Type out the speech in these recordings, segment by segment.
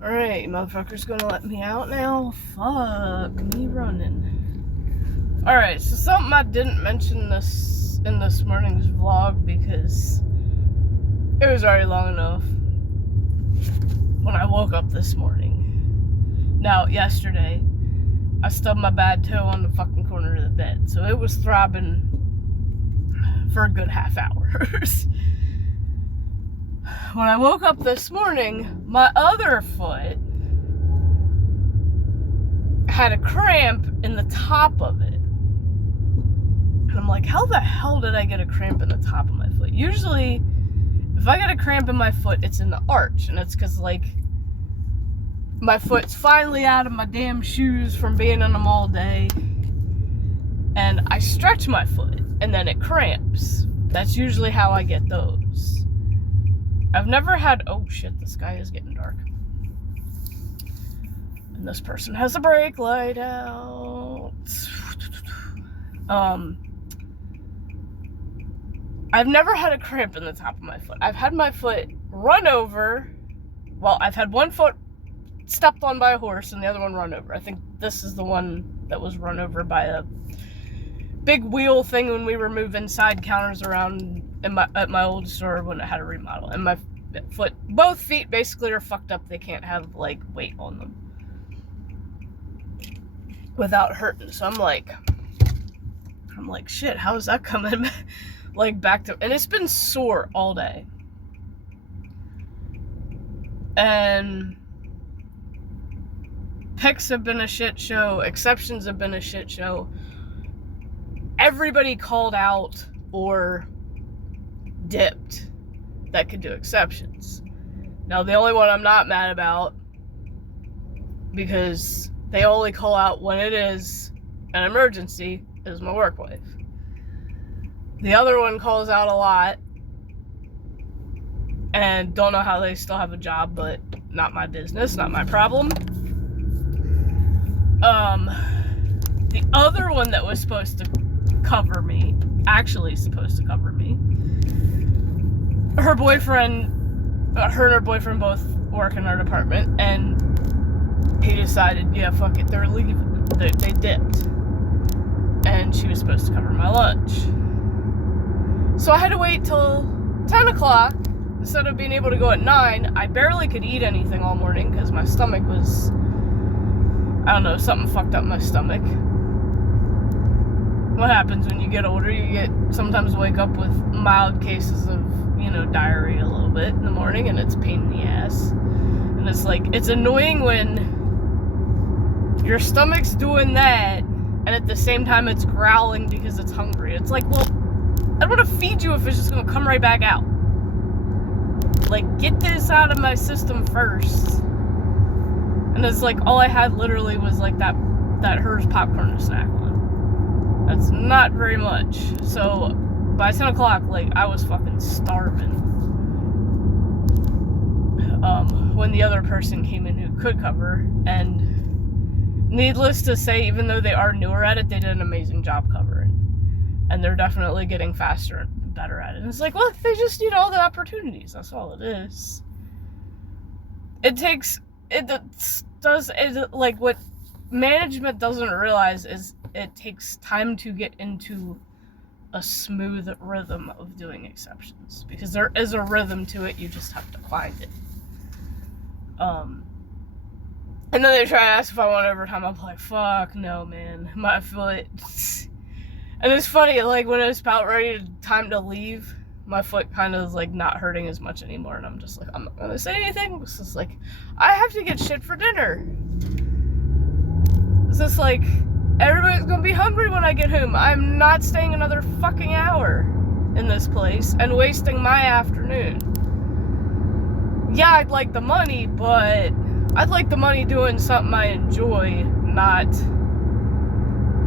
Alright, motherfucker's gonna let me out now? Fuck me running. Alright, so something I didn't mention in this morning's vlog because it was already long enough when I woke up this morning. Now, yesterday, I stubbed my bad toe on the fucking corner of the bed, so it was throbbing for a good half hour. When I woke up this morning, my other foot had a cramp in the top of it. And I'm like, how the hell did I get a cramp in the top of my foot? Usually, if I get a cramp in my foot, it's in the arch. And it's because, like, my foot's finally out of my damn shoes from being in them all day. And I stretch my foot, and then it cramps. That's usually how I get those. I've never had... Oh, shit, the sky is getting dark. And this person has a brake light out. I've never had a cramp in the top of my foot. I've had my foot run over. Well, I've had one foot stepped on by a horse and the other one run over. I think this is the one that was run over by a big wheel thing when we were moving side counters around at my old store when it had a remodel. And my foot, both feet basically are fucked up. They can't have, like, weight on them without hurting. So I'm like, shit, how is that coming like back to... And it's been sore all day. And picks have been a shit show. Exceptions have been a shit show. Everybody called out or dipped that could do exceptions. Now, the only one I'm not mad about, because they only call out when it is an emergency, is my work wife. The other one calls out a lot, and don't know how they still have a job, but not my business, not my problem. The other one that was supposed to cover me, actually supposed to cover me, her and her boyfriend both work in our department, and he decided, yeah, fuck it, they're leaving. They dipped. And she was supposed to cover my lunch. So I had to wait till 10 o'clock instead of being able to go at 9. I barely could eat anything all morning because my stomach was, I don't know, something fucked up my stomach. What happens when you get older? You sometimes wake up with mild cases of, diarrhea a little bit in the morning, and it's a pain in the ass. And it's like, it's annoying when your stomach's doing that, and at the same time it's growling because it's hungry. It's like, well, I don't want to feed you if it's just going to come right back out. Like, get this out of my system first. And it's like, all I had literally was like that Hers popcorn to snack on. That's not very much. So by 10 o'clock, like, I was fucking starving. When the other person came in who could cover, and needless to say, even though they are newer at it, they did an amazing job covering. And they're definitely getting faster and better at it. And it's like, well, they just need all the opportunities. That's all it is. Like, what management doesn't realize is it takes time to get into a smooth rhythm of doing exceptions. Because there is a rhythm to it, you just have to find it. And then they try to ask if I want overtime. I'm like, fuck no, man. My foot. And it's funny, like, when it was about time to leave, my foot kind of is, like, not hurting as much anymore. And I'm just like, I'm not going to say anything. It's just like, I have to get shit for dinner. It's just like, everybody's going to be hungry when I get home. I'm not staying another fucking hour in this place and wasting my afternoon. Yeah, I'd like the money, but I'd like the money doing something I enjoy, not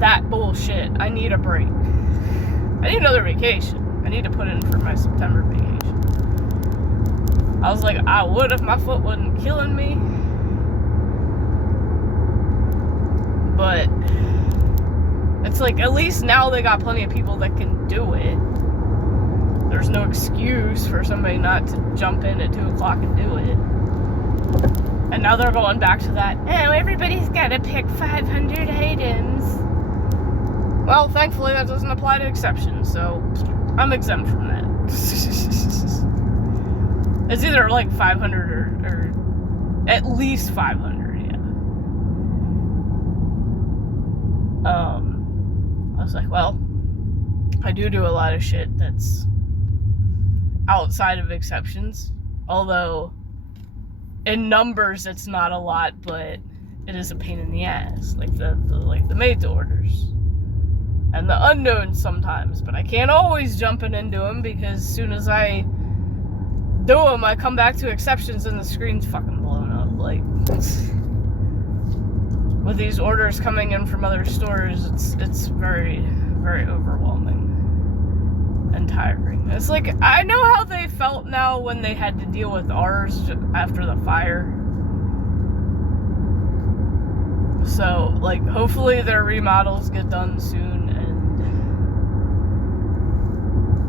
that bullshit. I need a break. I need another vacation. I need to put in for my September vacation. I was like, I would if my foot wasn't killing me. But it's like, at least now they got plenty of people that can do it. There's no excuse for somebody not to jump in at 2 o'clock and do it. And now they're going back to that, oh, everybody's got to pick 500 items. Well, thankfully that doesn't apply to exceptions, so I'm exempt from that. It's either like 500 or at least 500, yeah. I was like, well, I do a lot of shit that's outside of exceptions, although in numbers it's not a lot, but it is a pain in the ass, like the made to orders and the unknowns sometimes. But I can't always jump into them, because as soon as I do them, I come back to exceptions and the screen's fucking blown up. Like, with these orders coming in from other stores, it's very, very overwhelming and tiring. It's like, I know how they felt now when they had to deal with ours after the fire. So, like, hopefully their remodels get done soon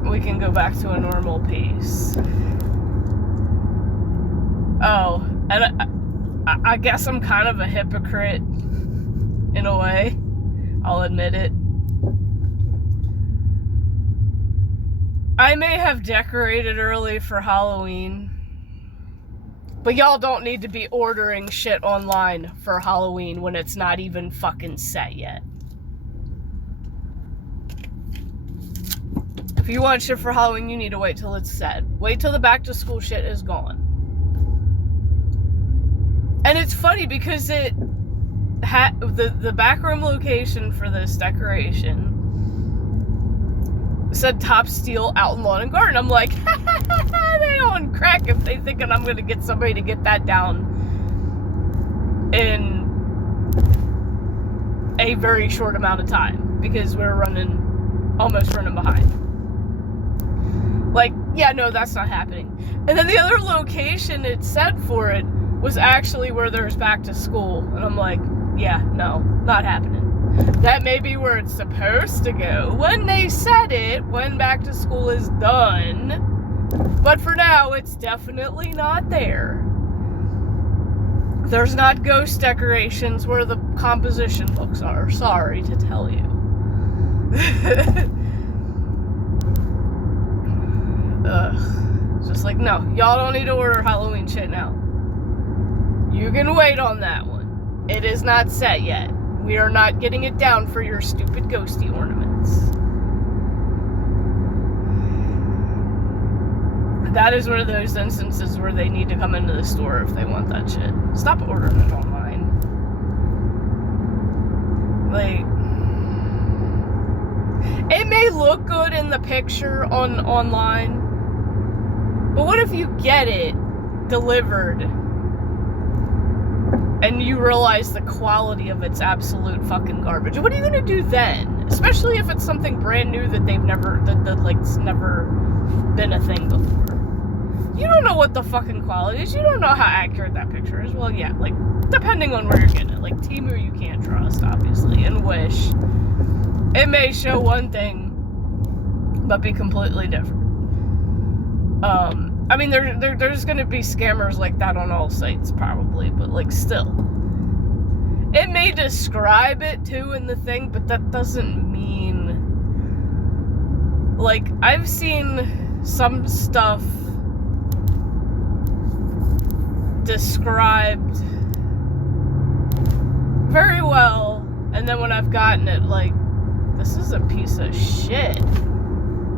and we can go back to a normal pace. Oh, and I guess I'm kind of a hypocrite in a way. I'll admit it. I may have decorated early for Halloween, but y'all don't need to be ordering shit online for Halloween when it's not even fucking set yet. If you want shit for Halloween, you need to wait till it's set. Wait till the back to school shit is gone. And it's funny because the backroom location for this decoration said Top Steel out in Lawn and Garden. I'm like, they on crack if they thinking I'm gonna get somebody to get that down in a very short amount of time, because we're almost running behind. Like, yeah, no, that's not happening. And then the other location it said for it was actually where there's back to school. And I'm like, yeah, no, not happening. That may be where it's supposed to go when they said it, when back to school is done. But for now, it's definitely not there. There's not ghost decorations where the composition books are. Sorry to tell you. Just like, no, y'all don't need to order Halloween shit now. You can wait on that one. It is not set yet. We are not getting it down for your stupid ghosty ornaments. That is one of those instances where they need to come into the store if they want that shit. Stop ordering it online. Like, it may look good in the picture online, but what if you get it delivered and you realize the quality of it's absolute fucking garbage? What are you gonna do then? Especially if it's something brand new that they've never, it's never been a thing before. You don't know what the fucking quality is. You don't know how accurate that picture is. Well, yeah, like, depending on where you're getting it. Like, Temu you can't trust, obviously, and Wish. It may show one thing, but be completely different. I mean, there's gonna be scammers like that on all sites, probably, but, like, still. It may describe it, too, in the thing, but that doesn't mean... Like, I've seen some stuff described very well, and then when I've gotten it, like, this is a piece of shit.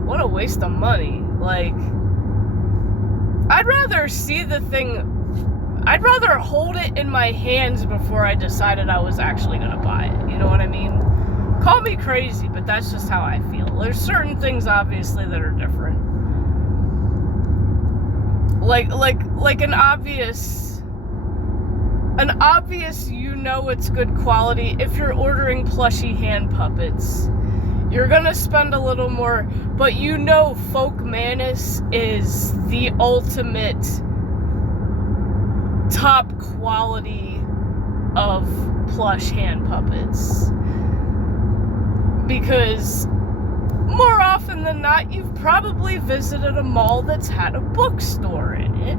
What a waste of money. Like, I'd rather see the thing, I'd rather hold it in my hands before I decided I was actually gonna buy it. You know what I mean? Call me crazy, but that's just how I feel. There's certain things, obviously, that are different. Like an obvious, you know it's good quality. If you're ordering plushy hand puppets, you're gonna spend a little more, but you know Folk Manus is the ultimate top quality of plush hand puppets. Because more often than not, you've probably visited a mall that's had a bookstore in it,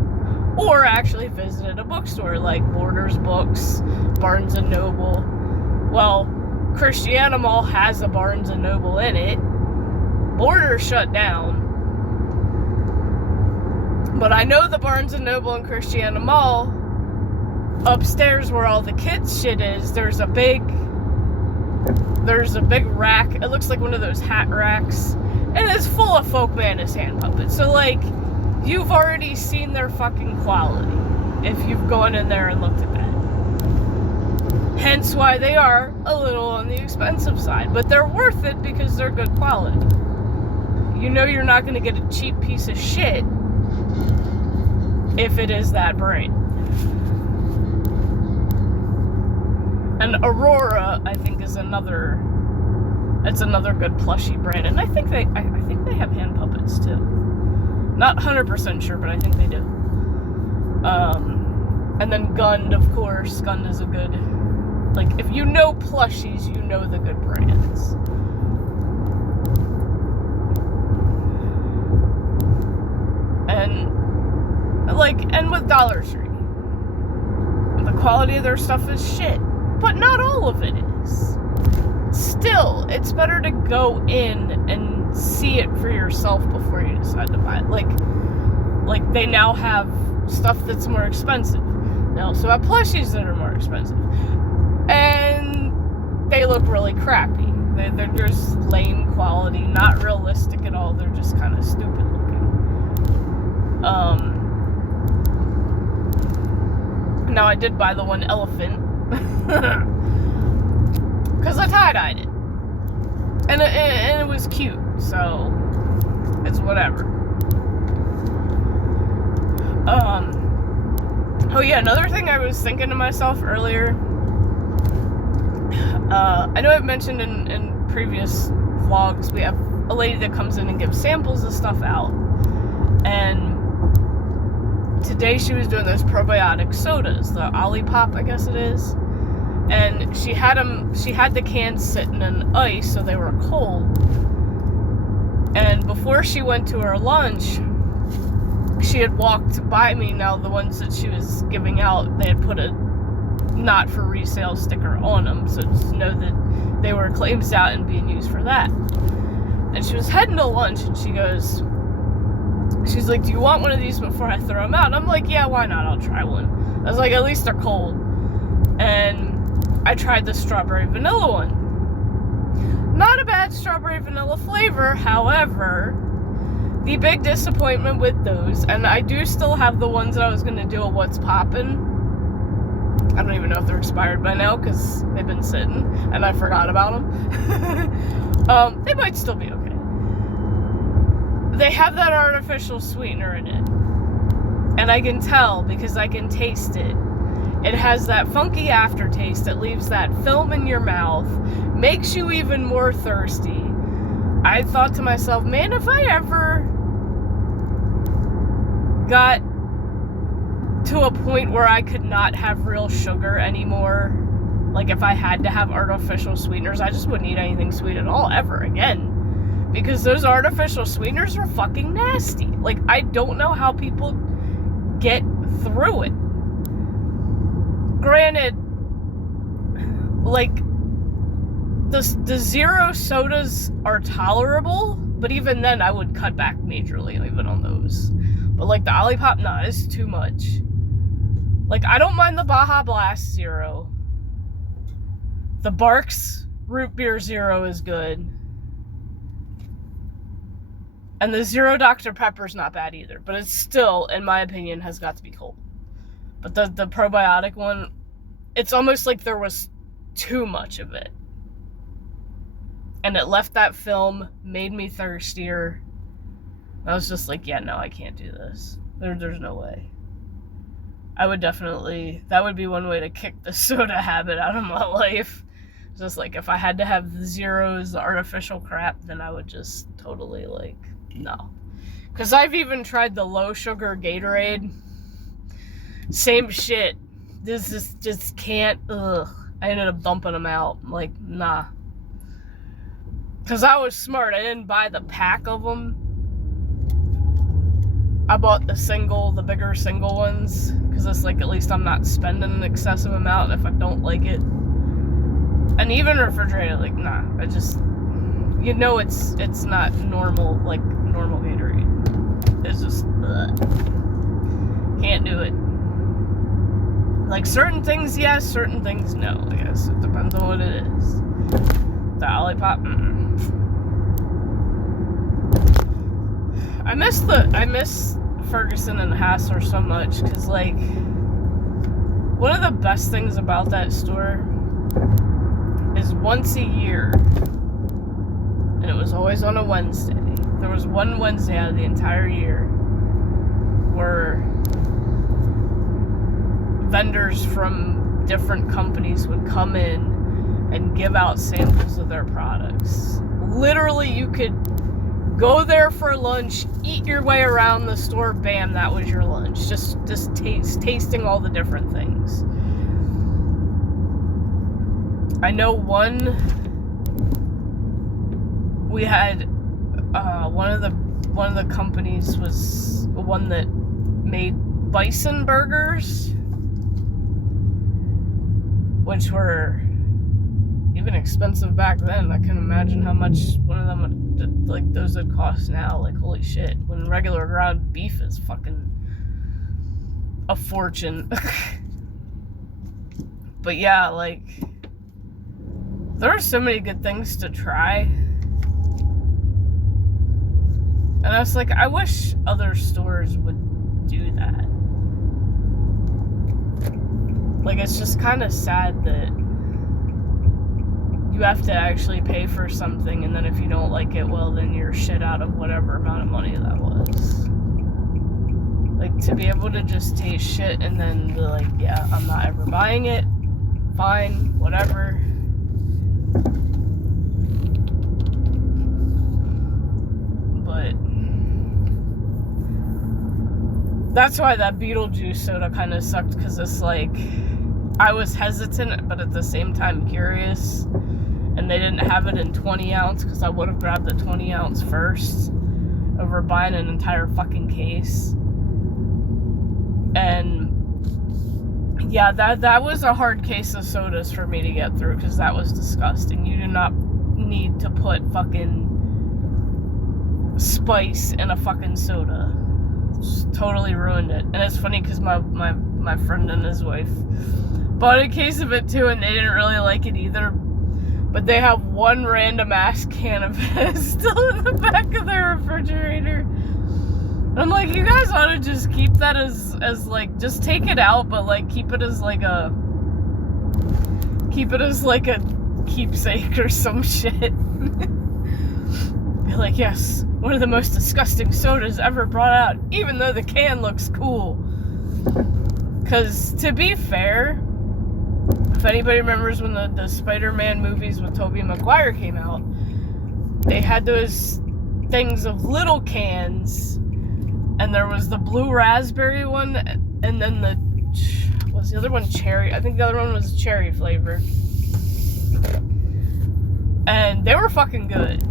or actually visited a bookstore like Borders Books, Barnes & Noble. Well, Christianimal has a Barnes & Noble in it. Borders shut down. But I know the Barnes & Noble and Christianimal, upstairs where all the kids' shit is, there's a big rack. It looks like one of those hat racks. And it's full of Folk Madness hand puppets. So, like, you've already seen their fucking quality if you've gone in there and looked at that. Hence why they are a little on the expensive side. But they're worth it because they're good quality. You know you're not going to get a cheap piece of shit if it is that brand. And Aurora, I think, is another good plushie brand. And I think they have hand puppets too. Not 100% sure, but I think they do. And then Gund, of course. Gund is a good, like, if you know plushies, you know the good brands. And with Dollar Tree, the quality of their stuff is shit, but not all of it is. Still, it's better to go in and see it for yourself before you decide to buy it. Like they now have stuff that's more expensive. They also have plushies that are more expensive. And they look really crappy. They're just lame quality, not realistic at all. They're just kind of stupid looking. Now I did buy the one elephant. Because I tie-dyed it. And it was cute, so it's whatever. Oh yeah, another thing I was thinking to myself earlier. I know I've mentioned in previous vlogs, we have a lady that comes in and gives samples of stuff out. And today she was doing those probiotic sodas, the Olipop, I guess it is. And she had the cans sitting in ice, so they were cold. And before she went to her lunch, she had walked by me. Now, the ones that she was giving out, they had put a not for resale sticker on them, so to know that they were claims out and being used for that. And she was heading to lunch, and she's like, do you want one of these before I throw them out? And I'm like, yeah, why not? I'll try one. I was like, at least they're cold. And I tried the strawberry vanilla one. Not a bad strawberry vanilla flavor, however, the big disappointment with those, and I do still have the ones that I was going to do a What's Poppin'. I don't even know if they're expired by now, because they've been sitting, and I forgot about them. They might still be okay. They have that artificial sweetener in it. And I can tell, because I can taste it. It has that funky aftertaste that leaves that film in your mouth, makes you even more thirsty. I thought to myself, man, if I ever got to a point where I could not have real sugar anymore, like if I had to have artificial sweeteners, I just wouldn't eat anything sweet at all ever again. Because those artificial sweeteners are fucking nasty. Like, I don't know how people get through it. Granted, like, the zero sodas are tolerable, but even then I would cut back majorly even on those. But like the Olipop, nah, it's too much. Like, I don't mind the Baja Blast Zero. The Barks Root Beer Zero is good. And the Zero Dr. Pepper's not bad either, but it's still, in my opinion, has got to be cold. But the probiotic one, it's almost like there was too much of it. And it left that film, made me thirstier. I was just like, yeah, no, I can't do this. There's no way. I would definitely, that would be one way to kick the soda habit out of my life. Just like, if I had to have the zeros, the artificial crap, then I would just totally, like, no. Because I've even tried the low sugar Gatorade. Same shit. This just can't, ugh. I ended up dumping them out. I'm like, nah. Because I was smart. I didn't buy the pack of them. I bought the bigger single ones, because it's like, at least I'm not spending an excessive amount if I don't like it. And even refrigerator, like, nah, I just, you know, it's not normal, like normal Gatorade. It's just, ugh. Can't do it. Like, certain things, yes, certain things, no, I guess. It depends on what it is. The Olipop, I miss Ferguson and Hassler so much, because, like, one of the best things about that store is once a year, and it was always on a Wednesday. There was one Wednesday out of the entire year where vendors from different companies would come in and give out samples of their products. Literally, you could go there for lunch, eat your way around the store, bam, that was your lunch. Just tasting all the different things. I know we had one of the companies was one that made bison burgers, which were even expensive back then. I can imagine how much one of them would, like, those would cost now. Like, holy shit, when regular ground beef is fucking a fortune. But yeah, like, there are so many good things to try. And I was like, I wish other stores would do that. Like, it's just kind of sad that you have to actually pay for something, and then if you don't like it, well, then you're shit out of whatever amount of money that was. Like, to be able to just taste shit and then be like, yeah, I'm not ever buying it, fine, whatever. But that's why that Beetlejuice soda kind of sucked, because it's like, I was hesitant, but at the same time curious. And they didn't have it in 20 ounce, because I would have grabbed the 20 ounce first over buying an entire fucking case. And yeah, that was a hard case of sodas for me to get through, because that was disgusting. You do not need to put fucking spice in a fucking soda. Just totally ruined it. And it's funny, because my friend and his wife bought a case of it too, and they didn't really like it either. But they have one random ass can of it still in the back of their refrigerator. I'm like, you guys ought to just keep that as like, just take it out, but like keep it as like a keepsake or some shit. Be like, yes, one of the most disgusting sodas ever brought out, even though the can looks cool. Because to be fair, if anybody remembers when the Spider-Man movies with Tobey Maguire came out, they had those things of little cans, and there was the blue raspberry one, and then was the other one cherry? I think the other one was cherry flavor. And they were fucking good.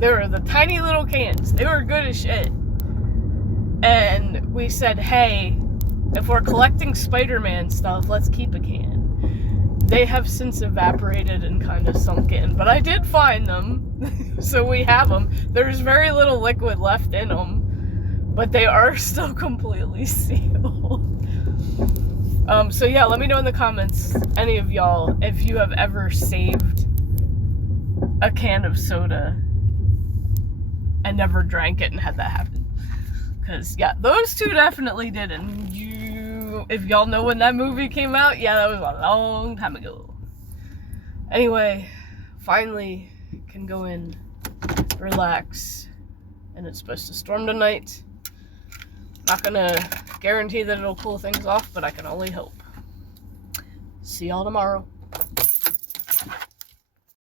They were the tiny little cans. They were good as shit. And we said, hey, if we're collecting Spider-Man stuff, let's keep a can. They have since evaporated and kind of sunk in, but I did find them, so we have them. There's very little liquid left in them, but they are still completely sealed. So yeah, let me know in the comments, any of y'all, if you have ever saved a can of soda and never drank it and had that happen. Because yeah, those two definitely did, and if y'all know when that movie came out, yeah, that was a long time ago. Anyway, finally can go in, relax, and it's supposed to storm tonight. Not gonna guarantee that it'll cool things off, but I can only hope. See y'all tomorrow.